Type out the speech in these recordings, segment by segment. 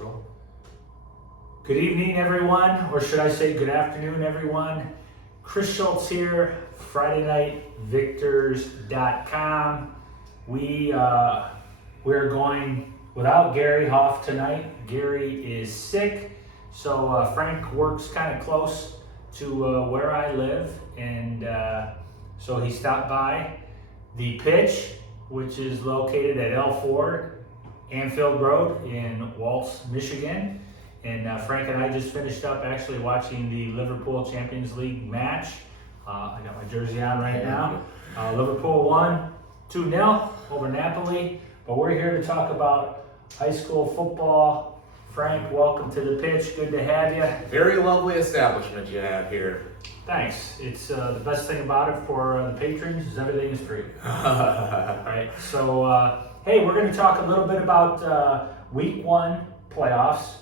roll. Good evening, everyone, or should I say good afternoon, everyone. Chris Schultz here, FridayNightVictors.com. We're going without Gary Hoff tonight. Gary is sick, so Frank works kind of close to where I live, and so he stopped by the pitch, which is located at L4 Anfield Road in Waltz, Michigan. And Frank and I just finished up actually watching the Liverpool Champions League match. I got my jersey on right now. Liverpool won 2-0 over Napoli. But we're here to talk about high school football. Frank, welcome to the pitch. Good to have you. Very lovely establishment you have here. Thanks. It's the best thing about it for the patrons is everything is free. Right. So, hey, we're going to talk a little bit about Week 1 playoffs.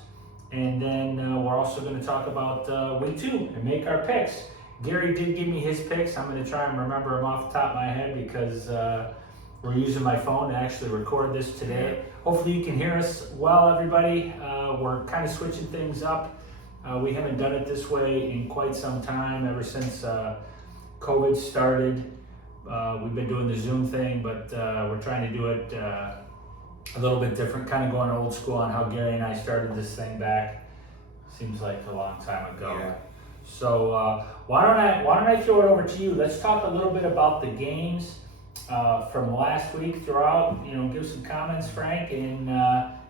And then we're also going to talk about Week 2 and make our picks. Gary did give me his picks. I'm going to try and remember them off the top of my head because we're using my phone to actually record this today. Hopefully you can hear us well, everybody. We're kind of switching things up. We haven't done it this way in quite some time, ever since COVID started. We've been doing the Zoom thing, but we're trying to do it a little bit different, kind of going old school on how Gary and I started this thing back. Seems like a long time ago. Yeah. So why don't I throw it over to you? Let's talk a little bit about the games from last week throughout. Give some comments, Frank, and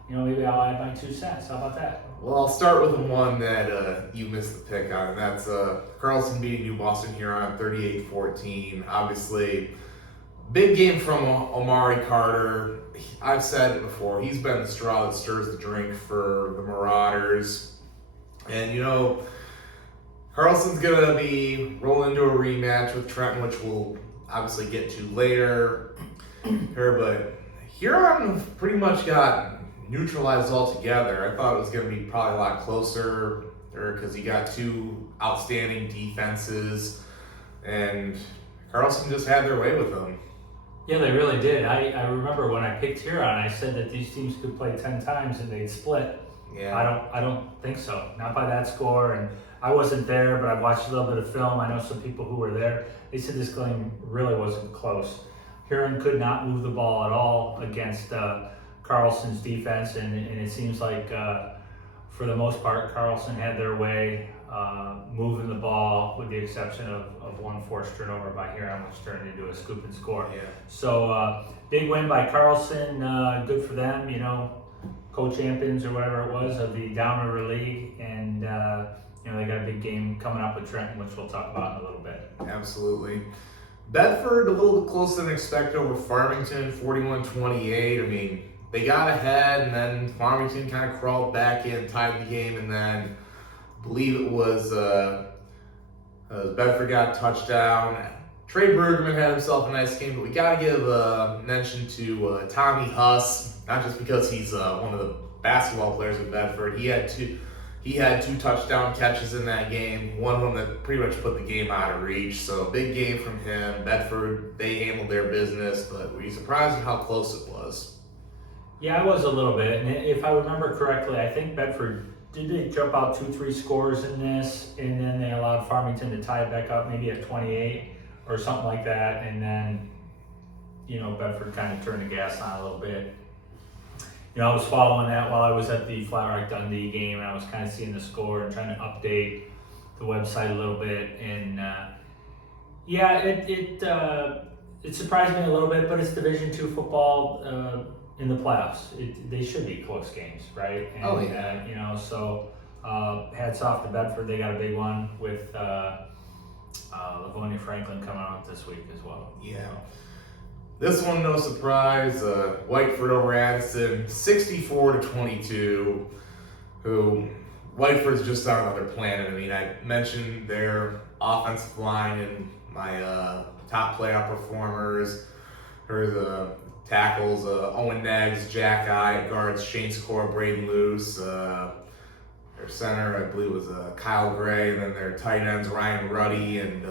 maybe I'll add my 2 cents. How about that? Well, I'll start with the one that you missed the pick on, and that's Carlson beating New Boston Huron 38-14. Obviously, big game from Omari Carter. I've said it before, he's been the straw that stirs the drink for the Marauders. And Carlson's going to be rolling into a rematch with Trenton, which we'll obviously get to later. But Huron pretty much got neutralized altogether. I thought it was going to be probably a lot closer because you got 2 outstanding defenses, and Carlson just had their way with them. Yeah, they really did. I remember when I picked Huron, I said that these teams could play 10 times and they'd split. Yeah. I don't think so. Not by that score. And I wasn't there, but I watched a little bit of film. I know some people who were there. They said this game really wasn't close. Huron could not move the ball at all against Carlson's defense, and it seems like for the most part, Carlson had their way moving the ball, with the exception of one forced turnover by Huron, which turned into a scoop and score. Yeah. So big win by Carlson. Good for them. Co-champions or whatever it was of the Downriver League, and they got a big game coming up with Trenton, which we'll talk about in a little bit. Absolutely. Bedford a little bit closer than expected over Farmington, 41-28. I mean, they got ahead, and then Farmington kind of crawled back in, tied the game, and then I believe it was Bedford got a touchdown. Trey Bergman had himself a nice game, but we got to give a mention to Tommy Huss, not just because he's one of the basketball players at Bedford. He had two touchdown catches in that game, one of them that pretty much put the game out of reach. So big game from him. Bedford, they handled their business, but were you surprised at how close it was? Yeah, I was a little bit, and if I remember correctly, I think Bedford did they jump out 2-3 scores in this, and then they allowed Farmington to tie it back up maybe at 28 or something like that, and then Bedford kind of turned the gas on a little bit. I was following that while I was at the Flat Rock Dundee game, and I was kind of seeing the score and trying to update the website a little bit, and it surprised me a little bit, but it's Division II football. In the playoffs, they should be close games, right? And, so hats off to Bedford. They got a big one with Livonia Franklin coming out this week as well. Yeah. This one, no surprise. Whiteford over Addison, 64-22. Who Whiteford's just on another planet. I mean, I mentioned their offensive line in my top playoff performers. There's tackles, Owen Neggs, Jack Eye, guards, Shane Sikora, Braden Luce. Their center, I believe, was Kyle Gray, and then their tight ends, Ryan Ruddy, and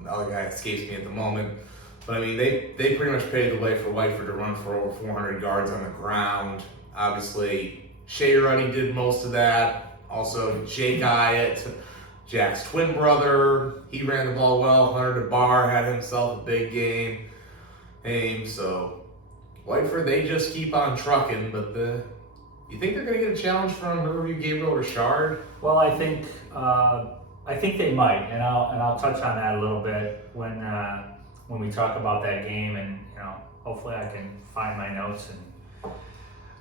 another guy escapes me at the moment. But I mean, they pretty much paved the way for Whiteford to run for over 400 yards on the ground. Obviously, Shea Ruddy did most of that. Also, Jake Hyatt, Jack's twin brother, he ran the ball well. Hunter DeBar had himself a big game. So Whiteford, they just keep on trucking. But you think they're going to get a challenge from Riverview Gabriel Richard? Well, I think they might, and I'll touch on that a little bit when we talk about that game, and hopefully I can find my notes, and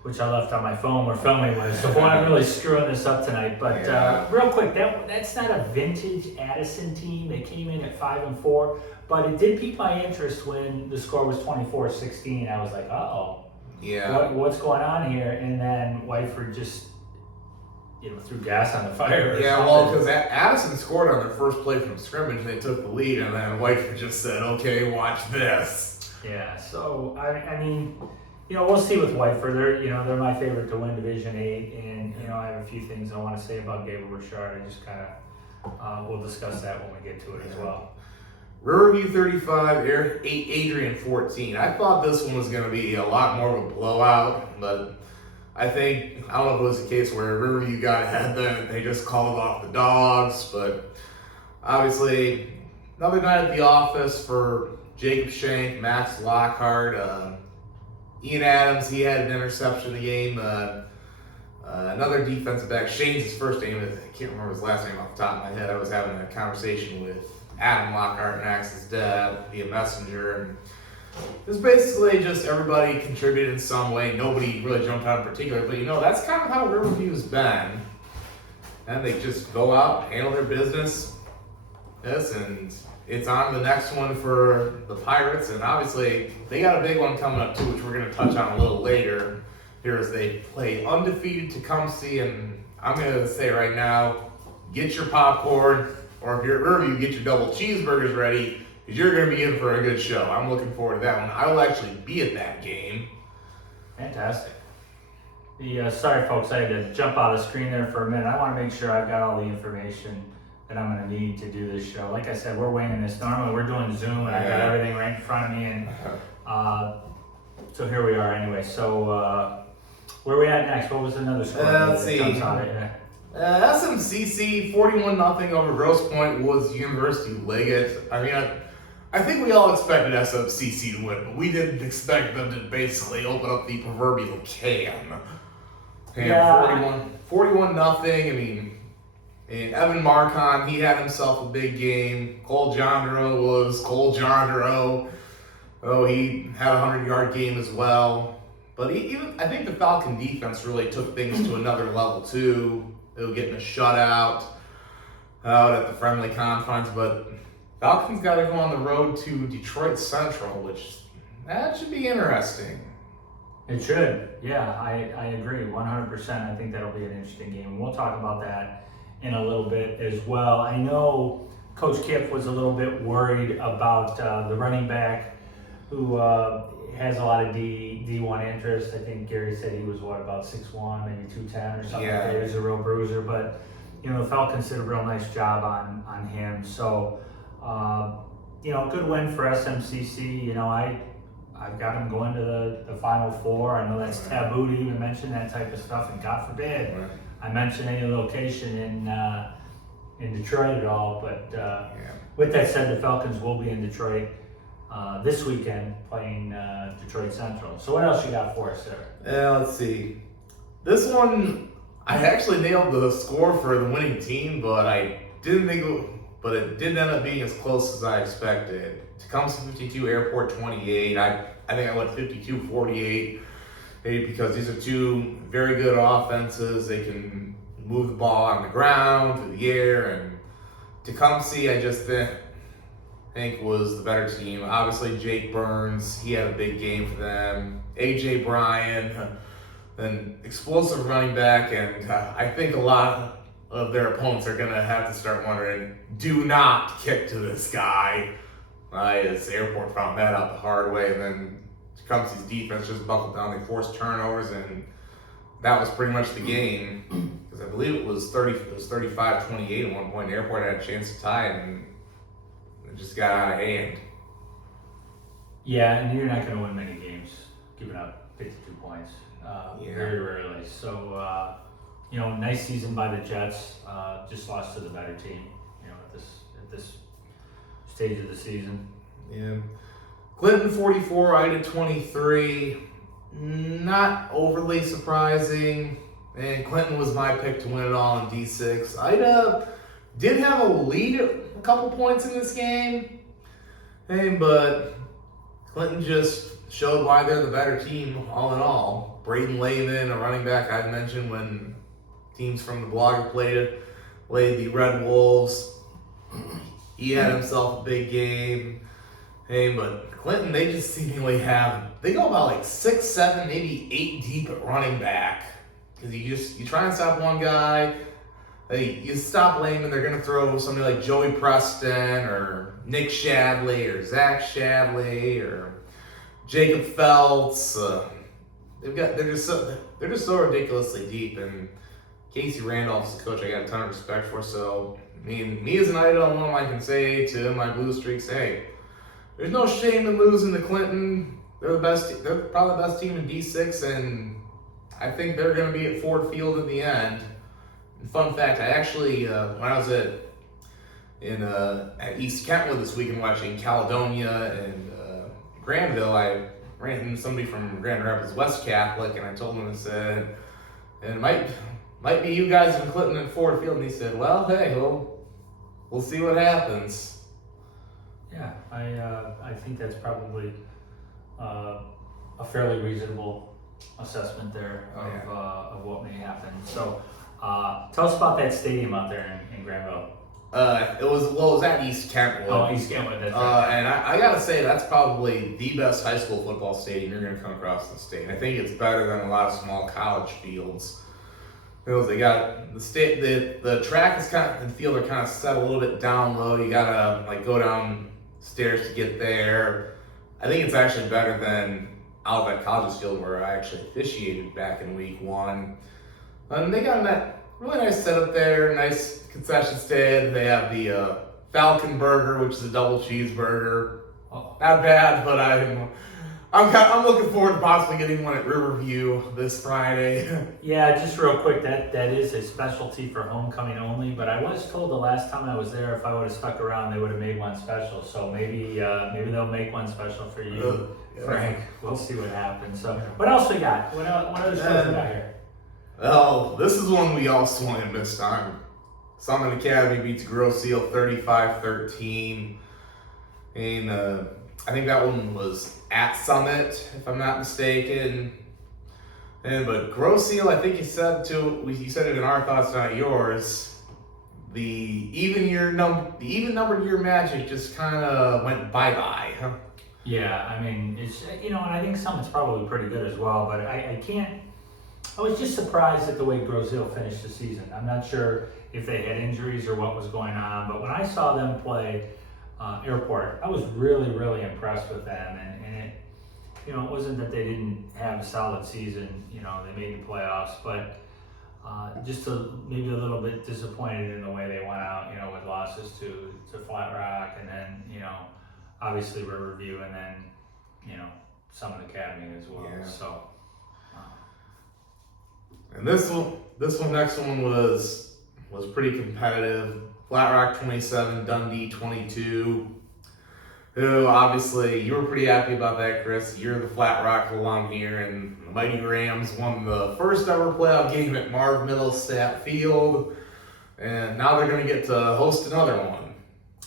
which I left on my phone. We're filming with, so boy, I'm really screwing this up tonight. But real quick, that's not a vintage Addison team. They came in at 5-4, but it did pique my interest when the score was 24-16. I was like, what's going on here? And then Whiteford just threw gas on the fire. Yeah, well, because Addison scored on their first play from scrimmage, and they took the lead, and then Whiteford just said, "Okay, watch this." Yeah, so I mean, we'll see with Whiteford. They're my favorite to win Division 8, and I have a few things I want to say about Gabriel Richard. I just kind of we'll discuss that when we get to it as well. Riverview 35, Adrian 14. I thought this one was going to be a lot more of a blowout, but I don't know if it was the case where Riverview got ahead then they just called off the dogs, but obviously another night at the office for Jacob Shank, Max Lockhart, Ian Adams, he had an interception in the game. Another defensive back, Shane's his first name, I can't remember his last name off the top of my head. I was having a conversation with Adam Lockhart, Max's dad, via Messenger, and it was basically just everybody contributed in some way. Nobody really jumped out in particular, but that's kind of how Riverview's been. And they just go out, handle their business. And it's on the next one for the Pirates. And obviously, they got a big one coming up too, which we're going to touch on a little later. Here as they play undefeated Tecumseh. And I'm going to say right now, get your popcorn, or if you're at Riverview, get your double cheeseburgers ready, because you're going to be in for a good show. I'm looking forward to that one. I will actually be at that game. Fantastic. Sorry, folks, I had to jump out of the screen there for a minute. I want to make sure I've got all the information that I'm going to need to do this show. Like I said, we're winging this. Normally, we're doing Zoom, and I got everything right in front of me, and so here we are anyway. So where are we at next? What was another score? Let's see. SMCC 41-0 over Grosse Pointe Woods University Liggett. I mean, I think we all expected SMCC to win, but we didn't expect them to basically open up the proverbial can. And 41-0. I mean, and Evan Marcon, he had himself a big game. Cole Jondro was Cole Jondro. Oh, he had a 100-yard game as well. But I think the Falcon defense really took things to another level too. They were getting a shutout out at the friendly confines, but Falcons got to go on the road to Detroit Central, which that should be interesting. It should. Yeah, I agree 100%. I think that'll be an interesting game. We'll talk about that in a little bit as well. I know Coach Kipp was a little bit worried about the running back who has a lot of D1 interest. I think Gary said he was about 6'1", maybe 210 or something. Yeah. He was a real bruiser, but the Falcons did a real nice job on him. So good win for SMCC. I've got them going to the Final Four. I know that's taboo to even mention that type of stuff, and God forbid I mention any location in Detroit at all. But with that said, the Falcons will be in Detroit this weekend playing Detroit Central. So what else you got for us there? Let's see. This one, I actually nailed the score for the winning team, but I didn't think but it did end up being as close as I expected. Tecumseh 52, Airport 28. I think I went 52-48, maybe because these are two very good offenses. They can move the ball on the ground, through the air, and Tecumseh, I just think was the better team. Obviously, Jake Burns, he had a big game for them. A.J. Bryan, an explosive running back, and I think a lot of their opponents are going to have to start wondering, do not kick to this guy. As Airport found that out the hard way, and then Tecumseh's defense just buckled down. They forced turnovers, and that was pretty much the game. Because I believe it was 35-28 at one point. Airport had a chance to tie it, and it just got out of hand. Yeah, and you're not going to win many games giving up 52 points. Very rarely. So, nice season by the Jets. Just lost to the better team. At this stage of the season. Yeah. Clinton 44, Ida 23. Not overly surprising. And Clinton was my pick to win it all in D6. Ida did have a lead at a couple points in this game. But Clinton just showed why they're the better team all in all. Braden Layman, a running back I've mentioned when teams from the blogger played the Red Wolves. He had himself a big game. But Clinton, they just seemingly they go about like 6, 7, maybe 8 deep at running back. Because you try and stop one guy, you stop Layman, they're going to throw somebody like Joey Preston or Nick Shadley or Zach Shadley or Jacob Feltz. They're just so ridiculously deep. And Casey Randolph's the coach I got a ton of respect for. So me as an idol, one I can say to my Blue Streaks, hey, there's no shame in losing to Clinton. They're the best. They're probably the best team in D6, and I think they're going to be at Ford Field in the end. And fun fact, I actually when I was at East Kentwood this weekend watching Caledonia and Granville, I ran into somebody from Grand Rapids West Catholic, and I told him, I said, and it might be you guys in Clinton at Ford Field, and he said, well, hey, we'll see what happens. Yeah, I think that's probably a fairly reasonable assessment there of what may happen. So, tell us about that stadium out there in Granville. It was at East Kentwood. Oh, East Kentwood, that's right. And I gotta say, that's probably the best high school football stadium you're gonna come across in the state. I think it's better than a lot of small college fields. Because they got the track is the field are kind of set a little bit down low. You gotta go down stairs to get there. I think it's actually better than Olivet College's field where I actually officiated back in week 1. And they got that really nice setup there, nice concession stand. They have the Falcon Burger, which is a double cheeseburger. Not bad, but I'm looking forward to possibly getting one at Riverview this Friday. Yeah, just real quick, that is a specialty for homecoming only, but I was told the last time I was there, if I would have stuck around, they would have made one special. So maybe they'll make one special for you, Frank. We'll see what happens. So what else we got? What other stuff we got here? Oh, this is one we also won this time. Summit Academy beats Grosse Ile 35-13. And I think that one was at Summit, if I'm not mistaken. But Grosse Ile, I think you said it in our thoughts, not yours. The even numbered year magic just kind of went bye-bye. Huh? Yeah, I mean, it's and I think Summit's probably pretty good as well, but I was just surprised at the way Grosse Ile finished the season. I'm not sure if they had injuries or what was going on, but when I saw them play Airport, I was really, really impressed with them, and it, it wasn't that they didn't have a solid season. They made the playoffs, but just maybe a little bit disappointed in the way they went out. With losses to Flat Rock, and then obviously Riverview, and then Summit Academy as well. Yeah. So. And this next one was pretty competitive. Flat Rock 27, Dundee 22. Who obviously you were pretty happy about that, Chris. You're the Flat Rock alum here, and the Mighty Rams won the first ever playoff game at Marv Middlestat Field, and now they're going to get to host another one.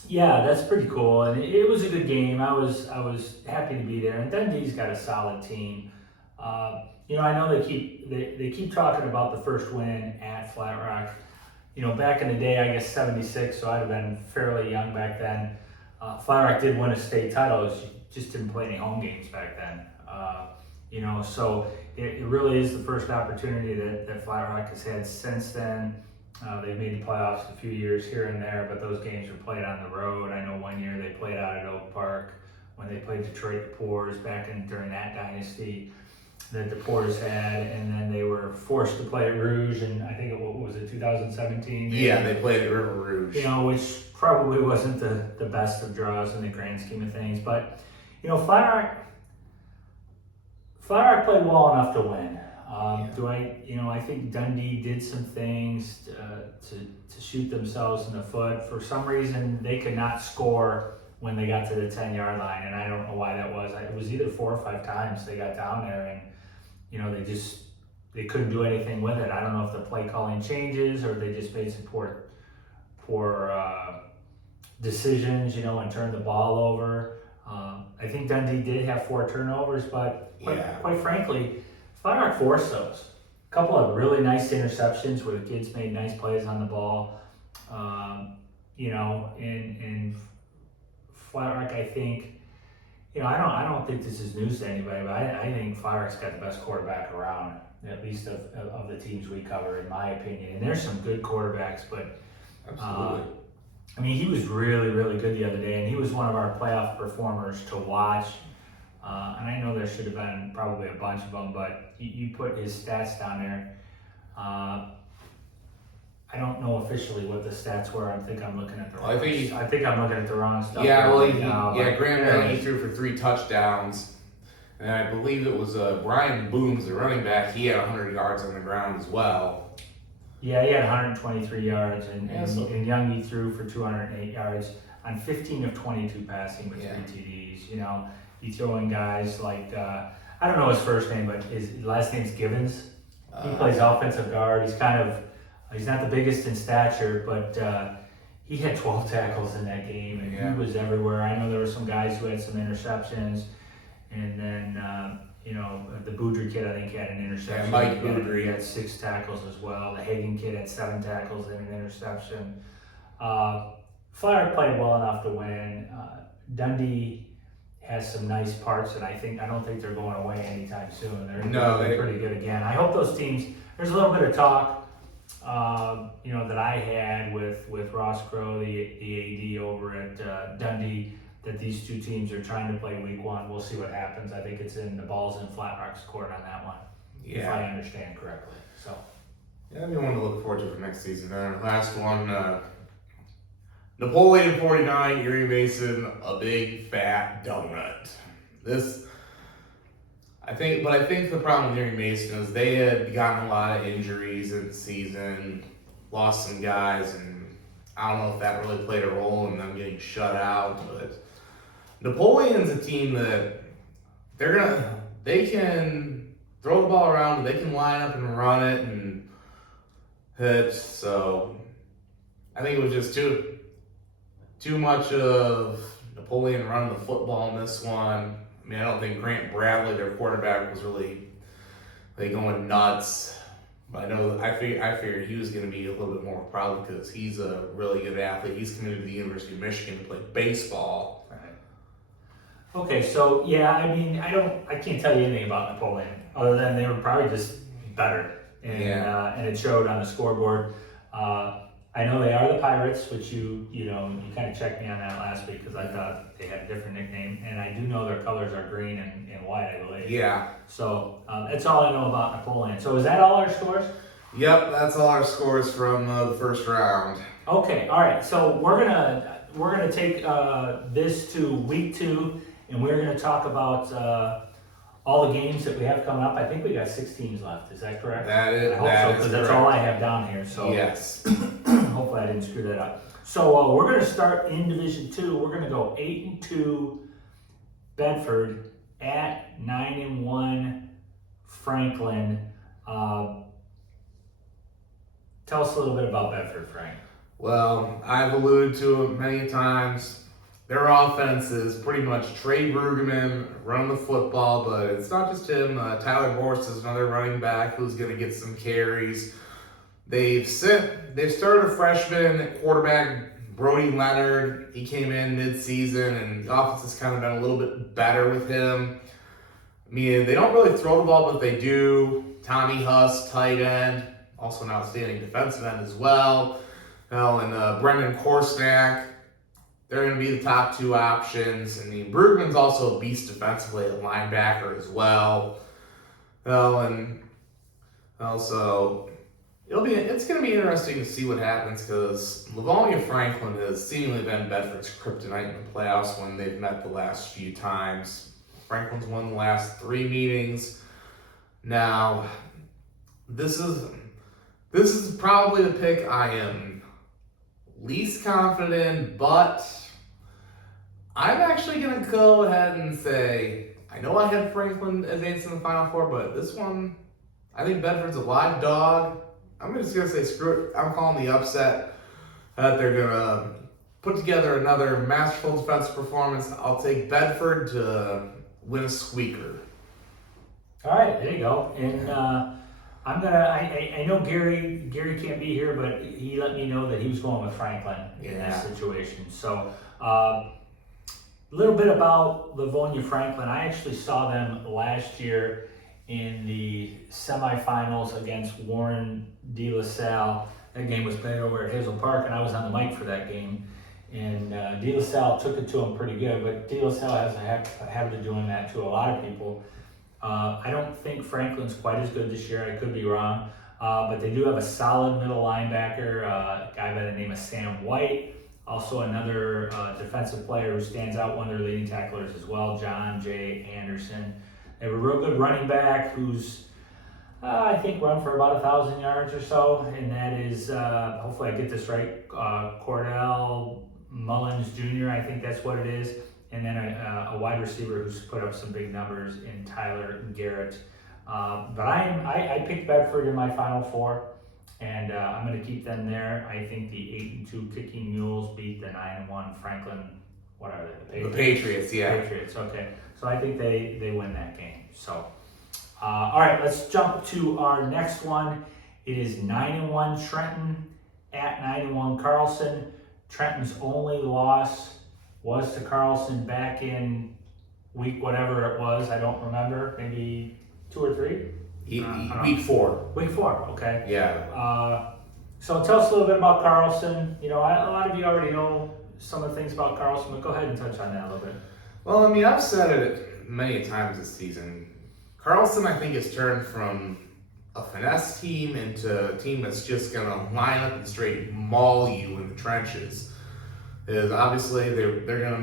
Yeah, that's pretty cool, and it was a good game. I was happy to be there, and Dundee's got a solid team. I know they keep talking about the first win at Flat Rock. Back in the day, I guess 76, so I'd have been fairly young back then. Flat Rock did win a state title, just didn't play any home games back then. So it really is the first opportunity that Flat Rock has had since then. They've made the playoffs a few years here and there, but those games were played on the road. I know one year they played out at Oak Park when they played Detroit the Poors during that dynasty that the Poors had, and then they were forced to play at Rouge, and I think what was it, 2017? Yeah, they played at River Rouge. Which probably wasn't the best of draws in the grand scheme of things, but Flat Rock played well enough to win. Yeah. I think Dundee did some things to shoot themselves in the foot. For some reason, they could not score when they got to the 10-yard line, and I don't know why that was. It was either 4 or 5 times they got down there, and they couldn't do anything with it. I don't know if the play calling changes or they just made some poor decisions, and turned the ball over. I think Dundee did have 4 turnovers, but quite frankly, Flat Rock forced those. A couple of really nice interceptions where the kids made nice plays on the ball. In Flat Rock, I think, I don't think this is news to anybody, but I think Flat Rock's got the best quarterback around, at least of the teams we cover, in my opinion. And there's some good quarterbacks, but Absolutely. he was really, really good the other day, and he was one of our playoff performers to watch. And I know there should have been probably a bunch of them, but you put his stats down there. I don't know officially what the stats were. I think I'm looking at the wrong. I think I'm looking at the wrong stuff. Yeah, right Graham he threw for 3 touchdowns, and I believe it was Brian Booms, the running back. He had 100 yards on the ground as well. Yeah, he had 123 yards, and Youngie threw for 208 yards on 15 of 22 passing with 3 TDs. You throw in guys like I don't know his first name, but his last name's Gibbons. He plays offensive guard. He's not the biggest in stature, but he had 12 tackles in that game, and he was everywhere. I know there were some guys who had some interceptions, and then the Boudry kid, I think, had an interception. Yeah, Mike Boudry. He had 6 tackles as well. The Hagen kid had 7 tackles and an interception. Flat Rock played well enough to win. Dundee has some nice parts, and I don't think they're going away anytime soon. They're pretty good again. I hope those teams. There's a little bit of talk. That I had with Ross Crow, the AD over at Dundee, that these 2 teams are trying to play week 1. We'll see what happens. I think it's in the ball's in Flat Rock's court on that one, if I understand correctly. So, that'd be one to look forward to for next season. Last one, Napoleon 49, Erie Mason, a big fat donut. I think the problem with Erie Mason is they had gotten a lot of injuries in the season, lost some guys, and I don't know if that really played a role in them getting shut out. But Napoleon's a team that they can throw the ball around, they can line up and run it and hit. So I think it was just too much of Napoleon running the football in this one. I don't think Grant Bradley, their quarterback, was really going nuts. But I figured he was going to be a little bit more proud because he's a really good athlete. He's committed to the University of Michigan to play baseball. right. Okay, so I can't tell you anything about Napoleon other than they were probably just better, and it showed on the scoreboard. I know they are the Pirates, which you kind of checked me on that last week because I thought they had a different nickname, and I do know their colors are green and white, I believe. Yeah. So that's all I know about Napoleon. So is that all our scores? Yep, that's all our scores from the first round. Okay, all right. So we're gonna take this to week 2, and we're gonna talk about all the games that we have coming up. I think we got 6 teams left. Is that correct? That is. I hope so, because that's all I have down here. So yes. Hopefully I didn't screw that up. So we're going to start in Division 2. We're going to go 8-2 Bedford at 9-1 Franklin. Tell us a little bit about Bedford, Frank. Well, I've alluded to it many times. Their offense is pretty much Trey Brueggemann running the football, but it's not just him. Tyler Morse is another running back who's going to get some carries. They've started a freshman quarterback, Brody Leonard. He came in mid-season, and the offense has kind of been a little bit better with him. They don't really throw the ball, but they do. Tommy Huss, tight end, also an outstanding defensive end as well. And Brendan Korsnack. They're going to be the top 2 options. Brueggemann's also a beast defensively at linebacker as well. And also, It's going to be interesting to see what happens because Livonia Franklin has seemingly been Bedford's kryptonite in the playoffs when they've met the last few times. Franklin's won the last 3 meetings. Now, this is probably the pick I am least confident in, but I'm actually going to go ahead and say, I know I had Franklin advance in the Final Four, but this one, I think Bedford's a live dog. I'm just going to say screw it. I'm calling the upset that they're going to put together another masterful defensive performance. I'll take Bedford to win a squeaker. All right, there you go. And I know Gary can't be here, but he let me know that he was going with Franklin in that situation. So a little bit about Livonia Franklin. I actually saw them last year in the semifinals against Warren De La Salle. That game was played over at Hazel Park, and I was on the mic for that game. And De La Salle took it to him pretty good, but De La Salle has a habit of doing that to a lot of people. I don't think Franklin's quite as good this year. I could be wrong, but they do have a solid middle linebacker, a guy by the name of Sam White. Also another defensive player who stands out, one of their leading tacklers as well, John J. Anderson. They have a real good running back who's, I think, run for about 1,000 yards or so, and that is, hopefully I get this right, Cordell Mullins Jr., I think that's what it is. And then a wide receiver who's put up some big numbers in Tyler Garrett. But I picked Bedford in my Final Four, and I'm going to keep them there. I think the 8-2 Kicking Mules beat the 9-1 Franklin. What are they? The Patriots, yeah. Patriots, okay. So I think they win that game. So, all right, let's jump to our next one. It is 9-1 Trenton at 9-1 Carlson. Trenton's only loss was to Carlson back in week whatever it was. I don't remember. Maybe 2 or 3? Week 4. Week 4, okay. Yeah. So tell us a little bit about Carlson. You know, a lot of you already know some of the things about Carlson, but go ahead and touch on that a little bit. Well, I mean, I've said it many times this season. Carlson, I think, has turned from a finesse team into a team that's just going to line up and straight maul you in the trenches. Is obviously they're going to